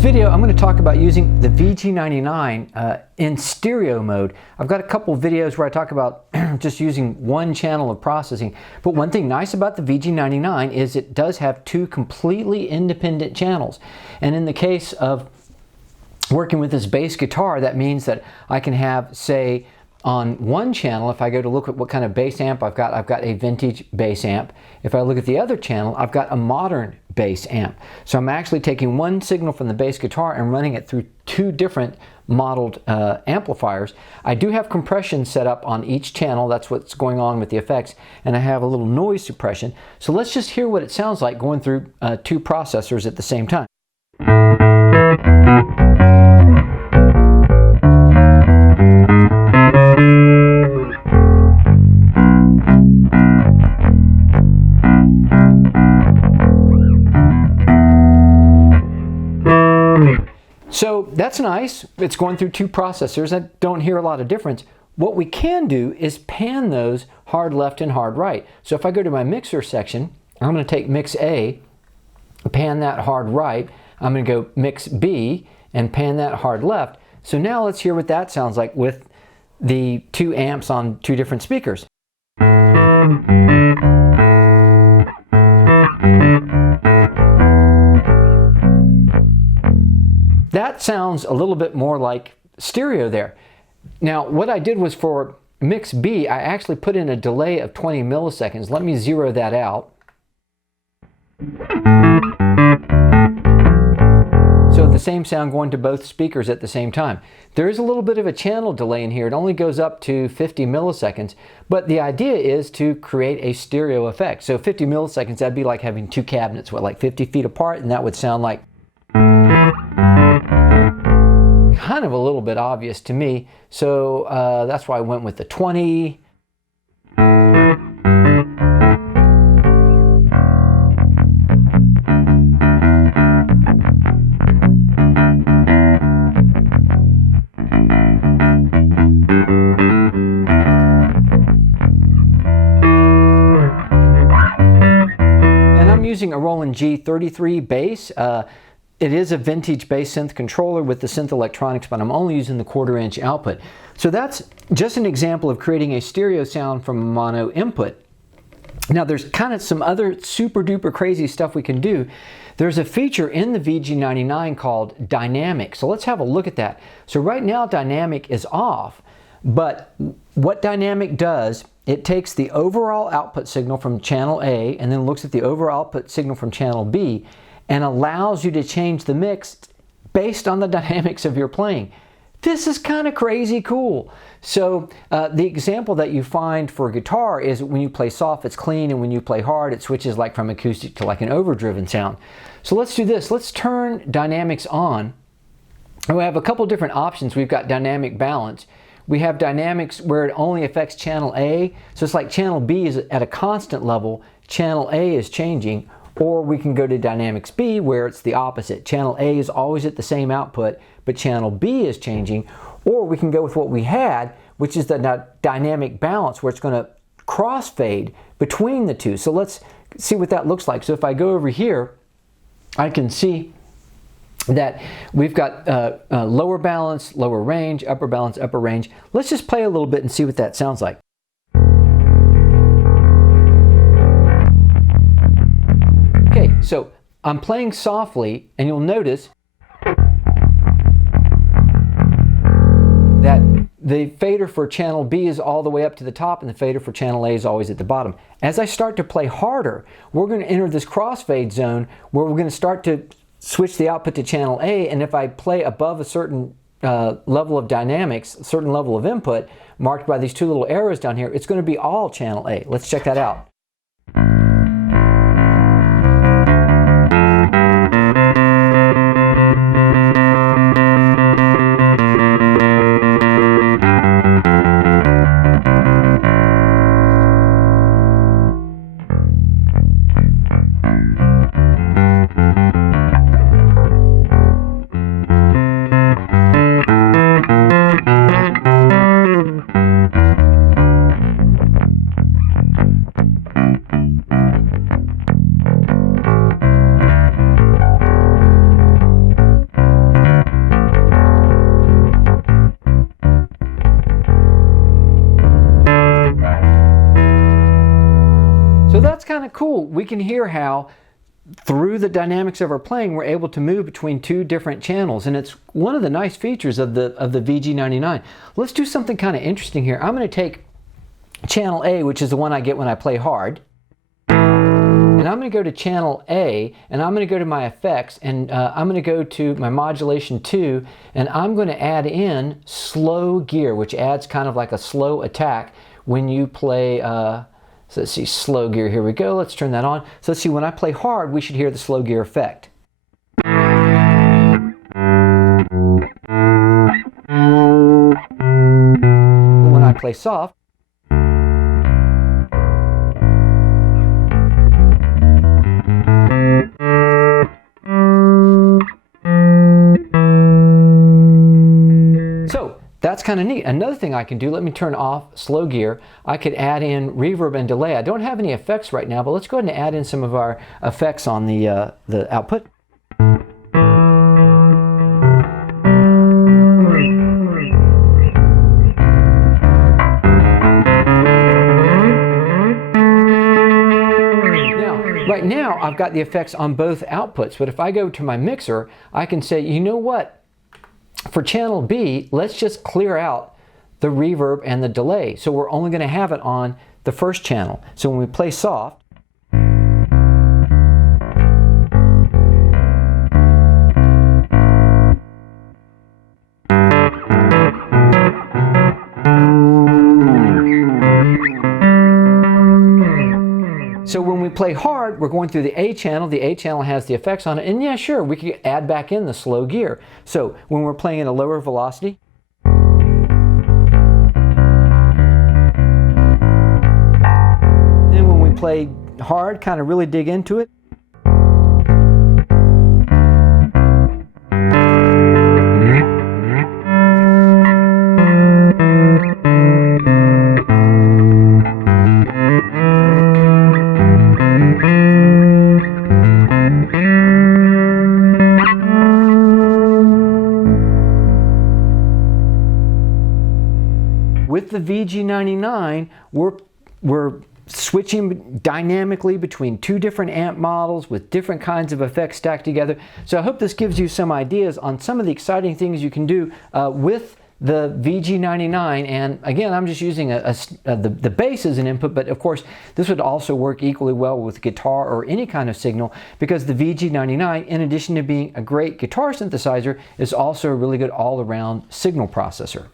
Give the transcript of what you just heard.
video, I'm going to talk about using the VG-99 in stereo mode. I've got a couple of videos where I talk about just using one channel of processing, but one thing nice about the VG-99 is it does have two completely independent channels. And in the case of working with this bass guitar, that means that I can have, say, on one channel, if I go to look at what kind of bass amp I've got a vintage bass amp. If I look at the other channel, I've got a modern bass amp. So I'm actually taking one signal from the bass guitar and running it through two different modeled amplifiers. I do have compression set up on each channel. That's what's going on with the effects. And I have a little noise suppression. So let's just hear what it sounds like going through two processors at the same time. So that's nice. It's going through two processors. I don't hear a lot of difference. What we can do is pan those hard left and hard right. So if I go to my mixer section, I'm going to take mix A, pan that hard right. I'm going to go mix B and pan that hard left. So now let's hear what that sounds like with the two amps on two different speakers. That sounds a little bit more like stereo there. Now, what I did was for mix B, I actually put in a delay of 20 milliseconds. Let me zero that out. So the same sound going to both speakers at the same time. There is a little bit of a channel delay in here. It only goes up to 50 milliseconds, but the idea is to create a stereo effect. So 50 milliseconds, that'd be like having two cabinets, what, like 50 feet apart, and that would sound like kind of a little bit obvious to me. So that's why I went with the 20. Using a Roland VG-33 bass. It is a vintage bass synth controller with the synth electronics, but I'm only using the 1/4 inch output. So that's just an example of creating a stereo sound from a mono input. Now there's kind of some other super duper crazy stuff we can do. There's a feature in the VG-99 called dynamic. So let's have a look at that. So right now dynamic is off, but what dynamic does, it takes the overall output signal from channel A and then looks at the overall output signal from channel B and allows you to change the mix based on the dynamics of your playing. This is kind of crazy cool. So the example that you find for guitar is when you play soft, it's clean, and when you play hard, it switches like from acoustic to like an overdriven sound. So let's do this. Let's turn dynamics on. And we have a couple different options. We've got dynamic balance. We have dynamics where it only affects channel A. So it's like channel B is at a constant level, channel A is changing. Or we can go to dynamics B where it's the opposite. Channel A is always at the same output, but channel B is changing. Or we can go with what we had, which is the dynamic balance where it's going to crossfade between the two. So let's see what that looks like. So if I go over here, I can see that we've got lower balance, lower range, upper balance, upper range. Let's just play a little bit and see what that sounds like. Okay, so I'm playing softly, and you'll notice that the fader for channel B is all the way up to the top, and the fader for channel A is always at the bottom. As I start to play harder, we're going to enter this crossfade zone where we're going to start to switch the output to channel A, and if I play above a certain level of dynamics, a certain level of input, marked by these two little arrows down here, it's going to be all channel A. Let's check that out. we can hear how through the dynamics of our playing, we're able to move between two different channels, and it's one of the nice features of the VG-99. Let's do something kind of interesting here. I'm going to take channel A, which is the one I get when I play hard, and I'm going to go to channel A, and I'm going to go to my effects, and I'm going to go to my modulation 2, and I'm going to add in slow gear, which adds kind of like a slow attack when you play. So let's see, slow gear, here we go, let's turn that on. So let's see, when I play hard, we should hear the slow gear effect. When I play soft, that's kind of neat. Another thing I can do, let me turn off slow gear. I could add in reverb and delay. I don't have any effects right now, but let's go ahead and add in some of our effects on the output. Right now, I've got the effects on both outputs, but if I go to my mixer, I can say, you know what? For channel B, let's just clear out the reverb and the delay. So we're only going to have it on the first channel. So when we play soft, so when we play hard, we're going through the A channel. The A channel has the effects on it. And yeah, sure, we could add back in the slow gear. So when we're playing at a lower velocity, then when we play hard, kind of really dig into it, with the VG-99, we're switching dynamically between two different amp models with different kinds of effects stacked together. So I hope this gives you some ideas on some of the exciting things you can do with the VG-99. And again, I'm just using the bass as an input, but of course this would also work equally well with guitar or any kind of signal, because the VG-99, in addition to being a great guitar synthesizer, is also a really good all-around signal processor.